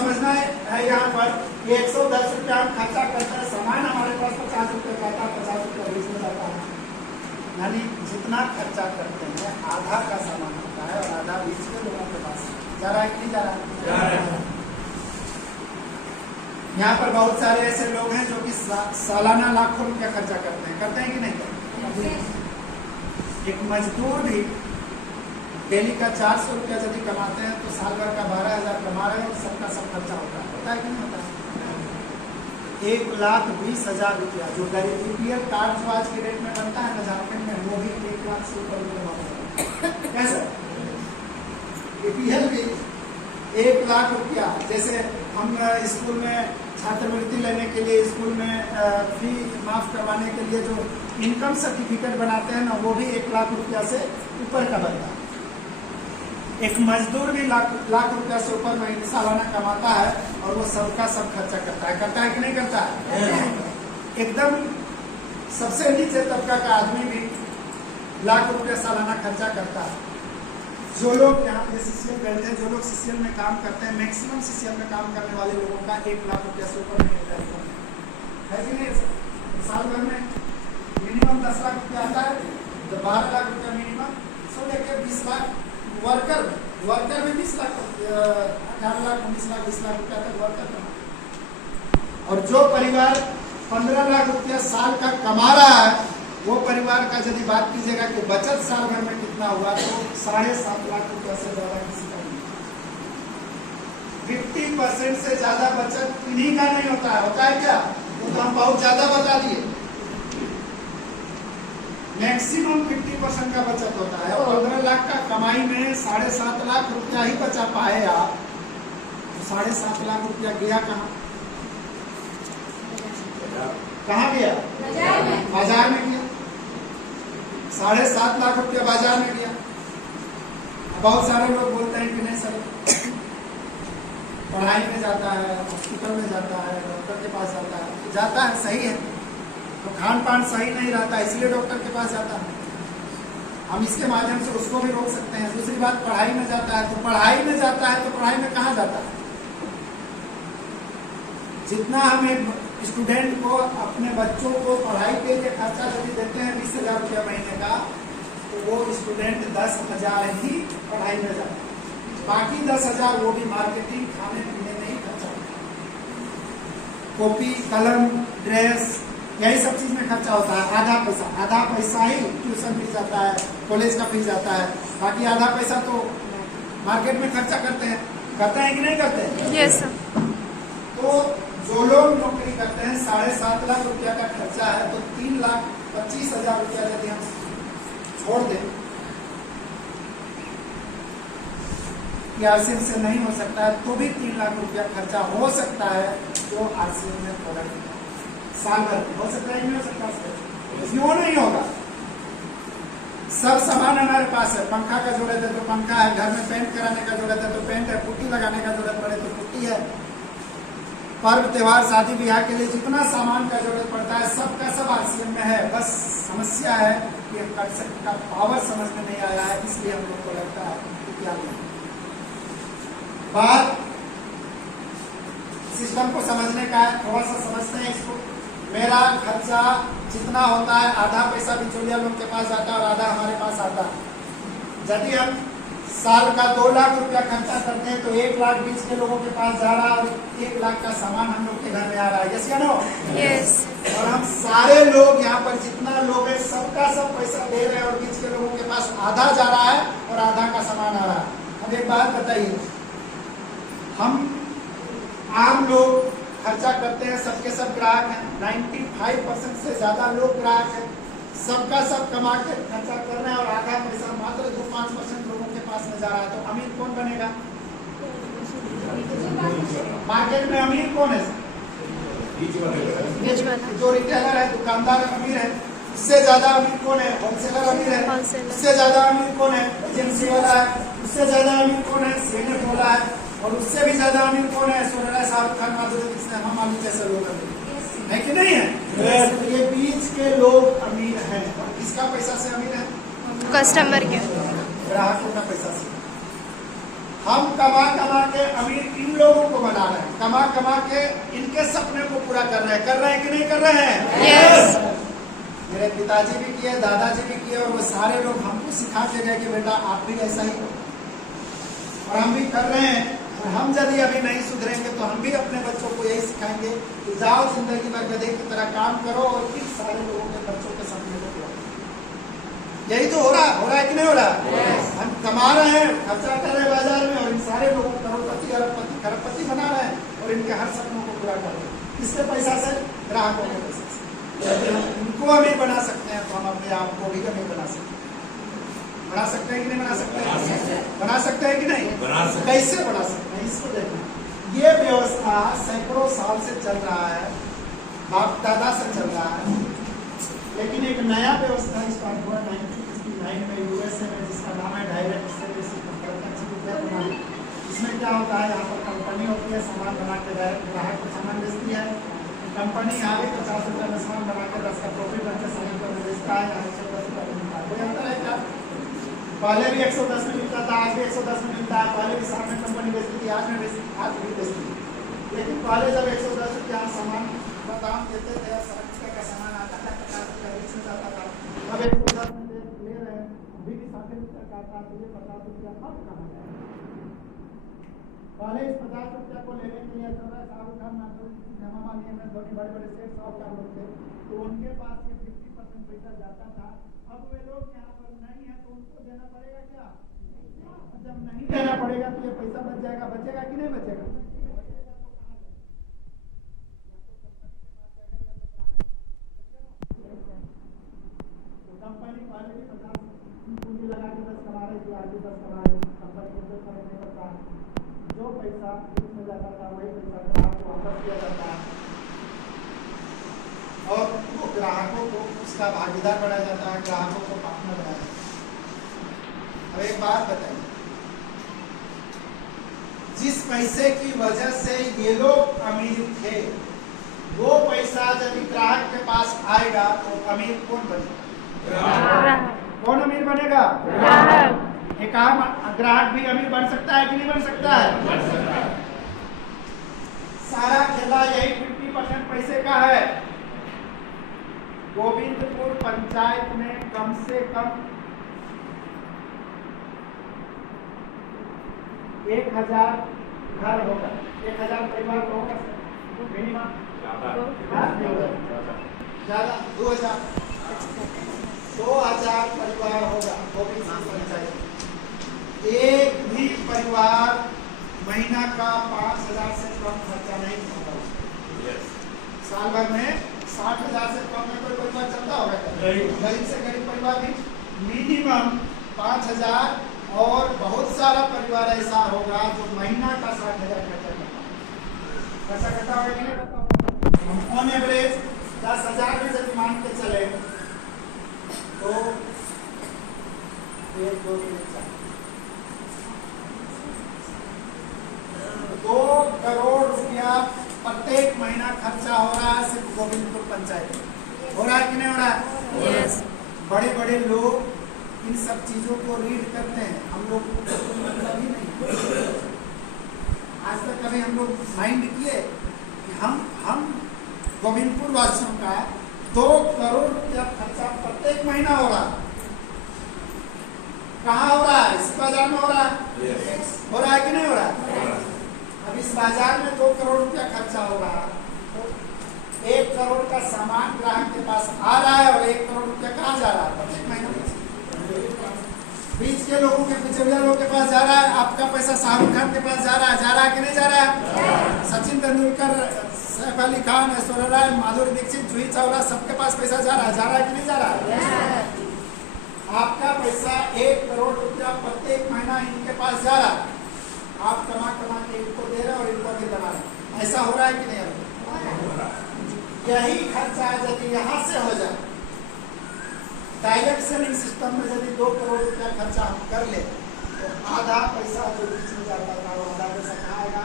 समझना है यहाँ पर 110 रुपया हम खर्चा करते हैं, सामान हमारे पास 50 रुपये का आता है, 50 रुपया बीच में जाता है, यानी जितना खर्चा करते हैं आधा का सामान होता है और आधा बीच के लोगों के पास जा रहा है कि नहीं जा रहा है। यहाँ पर बहुत सारे ऐसे लोग हैं जो कि सालाना लाखों रुपया खर्चा करते हैं कि नहीं करते। एक मजदूर भी डेली का 400 रुपया यदि कमाते हैं तो साल भर का 12,000 कमा रहे हैं और सबका सब खर्चा होता है कि नहीं होता है। 1,20,000 रुपया जो गरीब BPL कार्ड जो आज के रेट में बनता है ना झारखंड में, वो भी 1 लाख से ऊपर रुपये कैसे BPL भी 1 लाख रुपया। जैसे हम स्कूल में छात्रवृत्ति लेने के लिए, स्कूल में फी माफ करवाने के लिए जो इनकम सर्टिफिकेट बनाते हैं ना, वो भी 1 लाख रुपया से ऊपर का बनता है। एक मजदूर भी लाख रुपया से ऊपर महीने सालाना कमाता है और वो सबका सब खर्चा करता है कि नहीं करता है। एकदम सबसे नीचे तबका का आदमी भी लाख रुपया सालाना खर्चा करता है। जो लोग यहाँ पे CCL बैठते हैं, जो लोग CCL में काम करते हैं, मैक्सिमम CCL में काम करने वाले लोगों का 1 लाख रुपया से ऊपर नहीं है कि नहीं। साल भर में मिनिमम 10 लाख रुपया आता है, तो 12 लाख रुपया मिनिमम, सो लेकर 20 लाख वर्कर में 20 लाख 18 लाख 19 लाख 20 लाख रुपया तक वर्कर कमा। और जो परिवार 15 लाख रुपया साल का कमा रहा है, वो परिवार का यदि बात कीजिएगा कि बचत साल भर में कितना हुआ, तो 7.5 लाख रुपया से ज्यादा किसी का नहीं। 50% से ज्यादा बचत इन्हीं का नहीं होता है क्या? तो हम बहुत ज्यादा बता दिए। मैक्सिमम 50% का बचत होता है। 15 लाख का कमाई में 7.5 लाख रुपया ही बचा पाए आप, तो 7.5 लाख रुपया गया कहाँ गया? बाजार में गया। 7.5 लाख रुपया बाजार में गया। बहुत सारे लोग बोलते हैं कि नहीं सर, पढ़ाई में जाता है, हॉस्पिटल में जाता है, डॉक्टर के पास जाता है, सही है, तो खान पान सही नहीं रहता इसलिए डॉक्टर के पास जाता है। हम इसके माध्यम से उसको भी रोक सकते हैं। दूसरी बात, पढ़ाई में जाता है तो पढ़ाई में कहाँ जाता है? जितना हम एक स्टूडेंट को, अपने बच्चों को पढ़ाई के लिए खर्चा यदि देते हैं 20,000 रुपया महीने का, तो वो स्टूडेंट 10,000 ही पढ़ाई में जाता है। बाकी 10,000 वो भी मार्केटिंग, खाने पीने में ही खर्चा होता है। कॉपी, कलम, ड्रेस, यही सब चीज में खर्चा होता है। आधा पैसा ही ट्यूशन फीस जाता है, कॉलेज का फीस जाता है, बाकी आधा पैसा तो मार्केट में खर्चा करते हैं कि नहीं करते हैं? Yes sir. तो जो लोग नौकरी करते हैं 7.5 लाख रुपया का खर्चा है, तो 3,25,000 रुपया यदि हम छोड़ दें, RCM से नहीं हो सकता है तो भी 3 लाख रुपया खर्चा हो सकता है, जो RCM में प्रोडक्ट साल भर हो सकता है, नहीं हो सकता? क्यों नहीं होगा? सब सामान हमारे पास है। पंखा का जरूरत है तो पंखा है, घर में पेंट कराने का जरूरत है तो पेंट है, पुट्टी लगाने का जरूरत पड़े तो पुट्टी है। पर्व त्योहार शादी ब्याह के लिए जितना सामान का जरूरत पड़ता है सबका सब RCM में है। बस समस्या है कि कंसेप्ट का पावर समझ में नहीं आया है, इसलिए हम लोग को लगता है कि क्या बात सिस्टम को समझने का है। थोड़ा सा समझते हैं इसको। मेरा खर्चा जितना होता है, आधा पैसा बिचौलिया लोग के पास जाता है और आधा हमारे पास आता है। यदि हम साल का 2 लाख रुपया खर्चा करते हैं तो 1 लाख बीच के लोगों के पास जा रहा है और 1 लाख का सामान हम लोग के घर में आ रहा है। यस या नो? यस। और हम सारे लोग यहाँ पर जितना लोग हैं सबका सब पैसा दे रहे हैं और बीच के लोगों के पास आधा जा रहा है और आधा का सामान आ रहा है। अब एक बात बताइए, हम आम लोग खर्चा करते हैं, सबके सब ग्राहक हैं, 95% से ज्यादा लोग ग्राहक हैं, सबका सब कमा के खर्चा कर रहे हैं और आधा पैसा मात्र 2-5% लोगों के पास में जा रहा है। तो अमीर कौन बनेगा? मार्केट में अमीर कौन है? जो रिटेलर है, दुकानदार अमीर है। उससे ज्यादा अमीर कौन है? होलसेलर अमीर है। उससे ज्यादा अमीर कौन है? एजेंसी वाला है। उससे ज्यादा अमीर कौन है? सीनियर वाला है। और उससे भी ज्यादा अमीर कौन है? सोनारा शाहरुख खान, माधुरी दीक्षित, हम आलू जैसे लोग है कि नहीं है? ये बीच के लोग अमीर हैं। और किसका पैसा से अमीर है? कस्टमर के, ग्राहकों का पैसा से। हम कमा कमा के अमीर इन लोगों को बना रहे हैं, कमा कमा के इनके सपने को पूरा कर रहे हैं कि नहीं कर रहे हैं? यस। मेरे पिताजी भी किए, दादाजी भी किए, और वो सारे लोग हमको सिखा के गए कि बेटा आप भी ऐसा ही करो, और हम भी कर रहे हैं। और हम यदि अभी नहीं सुधरेंगे तो हम भी अपने बच्चों को यही सिखाएंगे कि जाओ जिंदगी भर गधे की तरह काम करो और फिर सारे लोगों के बच्चों के सपने को पूरा करो। यही तो हो रहा है कि नहीं हो रहा? Yes. हम कमा रहे हैं, खर्चा कर रहे हैं बाजार में, और इन सारे लोगों को करोड़पति अरबपति खरबपति बना रहे हैं, और इनके हर सपनों को पूरा कर रहे हैं। किसके पैसा से? ग्राहकों के पैसे से। यदि हम इनको अमीर बना सकते हैं तो हम अपने आप को भी अमीर बना सकते हैं। बना सकते हैं कि नहीं बना सकते हैं? बना सकते हैं कि नहीं? कैसे बना सकते हैं? इसको देखना। ये व्यवस्था सैकड़ों साल से चल रहा है, बाप दादा से चल रहा है, लेकिन एक नया व्यवस्था स्टार्ट हुआ 1969 में यूएसए में, जिसका नाम है डायरेक्ट सेल प्रणाली। इसमें क्या होता है, यहाँ पर कंपनी होती है, सामान बना के ग्राहक को सामान बेचती है। कंपनी आगे 50 रुपये में सामान बना के 10 का प्रॉफिट बन के सामान को बेचता है, यहाँ 110 रुपये मिलता है। कोई अंतर है क्या? पहले भी 110 में मिलता था, आज भी 110 में मिलता है। पहले भी सामान कंपनी बेचती थी, आज भी बेचती है। लेकिन पहले जब 110 रुपये सामान का दाम देते थे, 60 रुपये का सामान आता था, 50 रुपये बेच में जाता था। अब 110 में ले रहे हैं, अभी भी 60 रुपये का आता है, तो ये 50 रुपया अब कहाँ जाए? पहले इस 50 रुपया को लेने के लिए शाहरुख खान, हेमा मालिनी, धोनी, बड़े बड़े शेख साहूकार लोग थे, तो उनके पास ये 50% पैसा जाता था। अब वे लोग यहाँ पर नहीं है, तो उनको देना पड़ेगा क्या? जब नहीं देना पड़ेगा तो ये पैसा बच जाएगा, बचेगा कि नहीं बचेगा? कंपनी पहले भी 50 पूंजी लगा के 10 कमा रही थी, आज भी 10 कमा रही। कंपनी को कोई फर्क नहीं पड़ता। जो पैसा इसमें जाता था वही पैसा ग्राहक को वापस किया जाता है, और वो ग्राहकों को उसका भागीदार बनाया जाता है, ग्राहकों को पार्टनर बनाया जाता है। अब एक बात बताइए, जिस पैसे की वजह से ये लोग अमीर थे, वो पैसा जब ग्राहक के पास आएगा तो अमीर कौन बनेगा? कौन अमीर बनेगा? एक आम ग्राहक भी अमीर बन सकता है कि नहीं बन सकता है? सारा खेला यही 50% पैसे का है। गोविंदपुर पंचायत में कम से कम 1000 घर होगा, 1000 परिवार होगा मिनिमम, ज्यादा 2000 परिवार होगा गोविंदपुर पंचायत। एक भी परिवार महीना का 5000 से कम खर्चा नहीं होगा। साल भर में 60,000 से कम में कोई परिवार चलता होगा? गरीब से गरीब परिवार भी मिनिमम 5000, और बहुत सारा परिवार ऐसा होगा जो महीना का 60,000 खर्चा करता है। खर्चा करता होगा कि नहीं करता होगा? ऑन एवरेज 10,000 में यदि मान के चले तो 2 करोड़ रुपया प्रत्येक महीना खर्चा हो रहा है सिर्फ गोविंदपुर पंचायत में। हो रहा है कि नहीं हो रहा है? यस। बड़े बड़े लोग इन सब चीजों को रीड करते हैं, हम लोग को कोई मतलब ही नहीं। आज तक कभी हम लोग माइंड किए कि हम गोविंदपुर वासियों का 2 करोड़ रुपया खर्चा प्रत्येक महीना हो रहा है। कहाँ हो रहा है? इस बाजार में हो रहा है। हो रहा है कि नहीं हो रहा है? अब इस बाजार में 2 करोड़ रुपया खर्चा हो रहा है, तो 1 करोड़ का सामान ग्राहक के पास आ रहा है, और 1 करोड़ रुपया कहाँ जा रहा है? प्रत्येक महीना बीच के लोगों के, पिछड़िया लोगों के पास जा रहा है। आपका पैसा शाहरुख खान के पास जा रहा है कि नहीं जा रहा है? सचिन तेंदुलकर, सैफ अली खान, ऐश्वर्या राय, माधुरी दीक्षित, जूही चावला, सबके पास पैसा जा रहा है कि नहीं जा रहा है? आपका पैसा 1 करोड़ रुपया प्रत्येक महीना इनके पास जा रहा है। आप कमा के इनको दे रहे और इनको भी बना रहे। ऐसा हो रहा है कि नहीं हो रहा? यही खर्चा यदि यहाँ से हो जाए, डायरेक्ट सेलिंग सिस्टम में यदि 2 करोड़ रुपया खर्चा हम कर ले, तो आधा पैसा जो बीच में जाता था वो आधा पैसा कहाँ आएगा?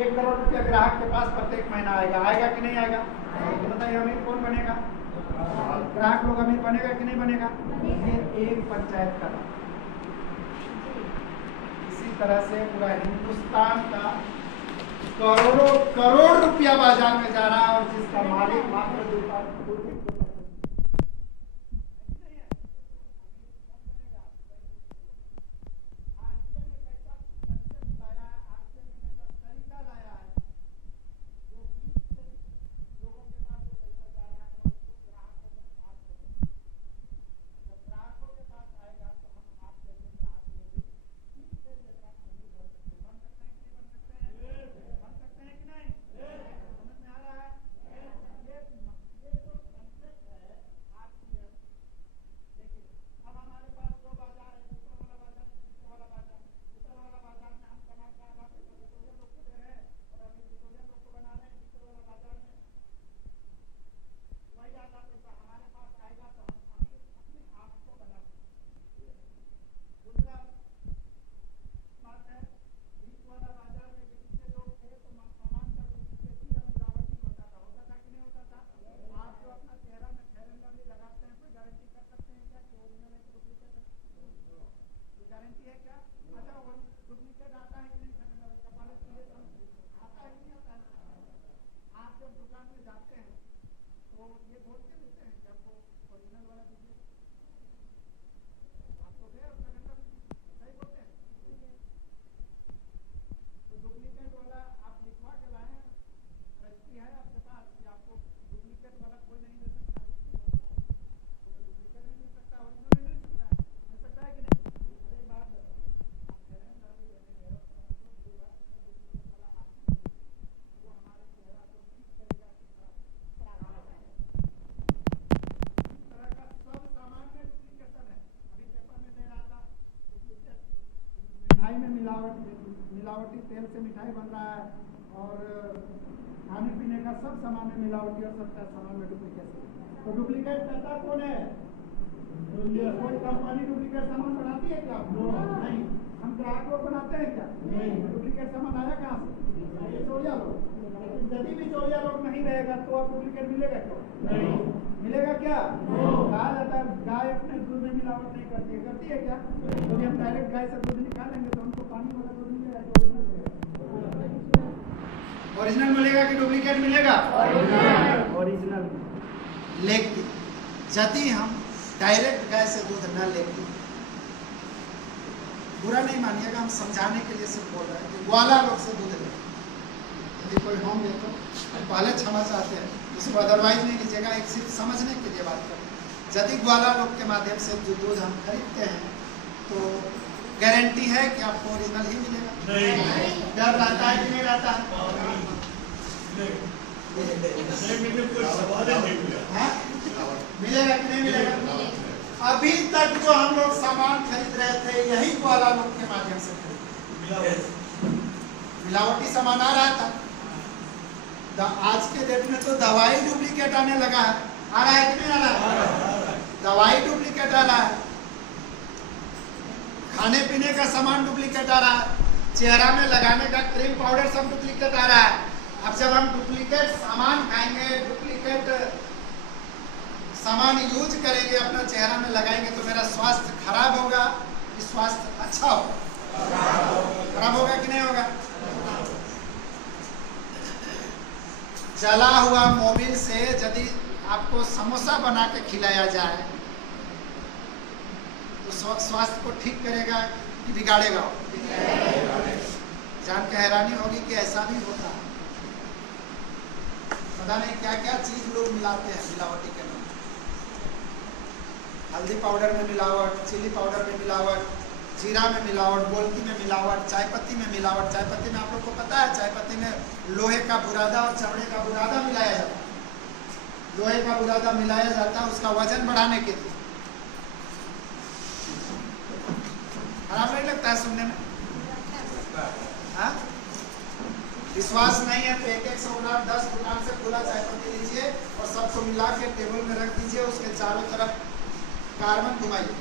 1 करोड़ रुपया ग्राहक के पास प्रत्येक महीना आएगा कि नहीं आएगा? तो बताइए अमीर कौन बनेगा? ग्राहक लोग अमीर बनेगा कि नहीं बनेगा? ये एक पंचायत का था। इसी तरह से पूरा हिंदुस्तान का करोड़ों करोड़ रुपया बाजार में जा रहा है और जिसका मालिक मात्र मिलावटी तेल से मिठाई बन रहा है और खाने पीने का सब सामान में मिलावटी और सबका सामान में डुप्लीकेट। तो डुप्लीकेट करता कौन है? कोई कंपनी डुप्लीकेट सामान बनाती है क्या? नहीं। हम ग्राहक लोग बनाते हैं क्या? नहीं। डुप्लीकेट सामान आया कहाँ से? ये चोरिया लोग। यदि भी चोरिया लोग नहीं रहेगा तो अब डुप्लीकेट मिलेगा क्या? नहीं। मिलेगा क्या? कहा जाता है गाय अपने दूध में मिलावट नहीं करती है क्या? यदि हम डायरेक्ट गाय से दूध निकालेंगे तो हमको पानी वाला दूध मिलेगा। ओरिजिनल मिलेगा कि डुप्लीकेट मिलेगा? ओरिजिनल। लेकिन यदि हम डायरेक्ट गाय से दूध न लेके, बुरा नहीं मानिएगा, हम समझाने के लिए सिर्फ बोल रहे हैं कि ग्वाला लोग से दूध लें। यदि कोई होंगे तो पहले क्षमा चाहते हैं, उसको अदरवाइज नहीं लीजिएगा, एक सिर्फ समझने के लिए बात करें। यदि ग्वाला लोग के माध्यम से जो दूध हम खरीदते हैं तो गारंटी है कि आपको ओरिजिनल ही मिलेगा? नहीं। डर रहता है कि नहीं रहता है? मिलेगा कि नहीं मिलेगा? अभी तक जो हम लोग सामान खरीद रहे थे यही ग्वाला लोग के माध्यम से खरीद, मिलावटी सामान आ रहा था। आज के डेट में तो दवाई डुप्लीकेट आने लगा है। आ रहा है कि नहीं आ रहा है? दवाई डुप्लीकेट आ रहा है, खाने पीने का सामान डुप्लीकेट आ रहा है, चेहरा में लगाने का क्रीम पाउडर सब डुप्लीकेट आ रहा है। अब जब हम डुप्लीकेट सामान खाएंगे, डुप्लीकेट सामान यूज करेंगे, अपना चेहरा में लगाएंगे तो मेरा स्वास्थ्य खराब होगा कि स्वास्थ्य अच्छा होगा? खराब होगा कि नहीं होगा? जला हुआ मोबिल से यदि आपको समोसा बना के खिलाया जाए तो स्वास्थ्य को ठीक करेगा कि बिगाड़ेगा? जान के हैरानी होगी कि ऐसा भी होता है। पता नहीं क्या क्या चीज लोग मिलाते हैं मिलावटी के नाम। हल्दी पाउडर में मिलावट, चिली पाउडर में मिलावट, जीरा में मिलावट, बोलकी में मिलावट, चाय पत्ती में मिलावट। चाय पत्ती में आप लोग को पता है, चाय पत्ती में लोहे का बुरादा और चमड़े का बुरादा मिलाया जाता है। लोहे का बुरादा मिलाया जाता है उसका वजन बढ़ाने के लिए। खराब नहीं लगता है सुनने में? हाँ? विश्वास नहीं है तो एक 100 ग्राम 10 दुकान से खुला चाय पत्ती लीजिए और सबको मिला के टेबल में रख दीजिए, उसके चारों तरफ कार्बन घुमाइए।